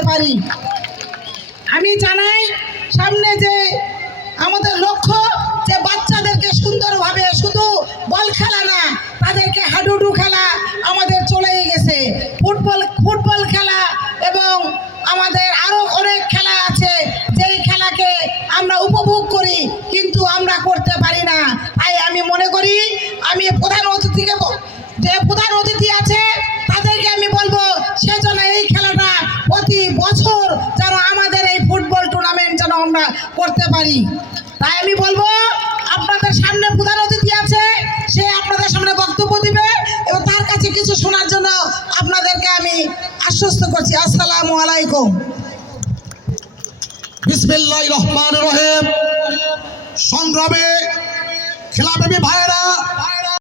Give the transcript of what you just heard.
করতে পারি। আমি জানাই, সামনে যে আমাদের লক্ষ্য, যে বাচ্চাদেরকে সুন্দরভাবে শুধু বল খেলা না, তাদেরকে হাডুডু খেলা আমাদের চলেই গেছে। ফুটবল ফুটবল খেলা এবং আমাদের আরও অনেক খেলা আছে, যেই খেলাকে আমরা উপভোগ করি, কিন্তু আমরা করতে পারি না। তাই আমি মনে করি, আমি প্রধান অতিথিকে যে প্রধান অতিথি আছে আমরা করতে পারি। তাই আমি বলব, আপনাদের সামনে প্রধান অতিথি আছে, সে আপনাদের সামনে বক্তব্য দিবে এবং তার কাছে কিছু শোনার জন্য আপনাদেরকে আমি আশ্বস্ত করছি। আসসালামু আলাইকুম। বিসমিল্লাহ রহমান রহিম। সংগ্রামে খেলাপ্রেমী ভাইয়েরা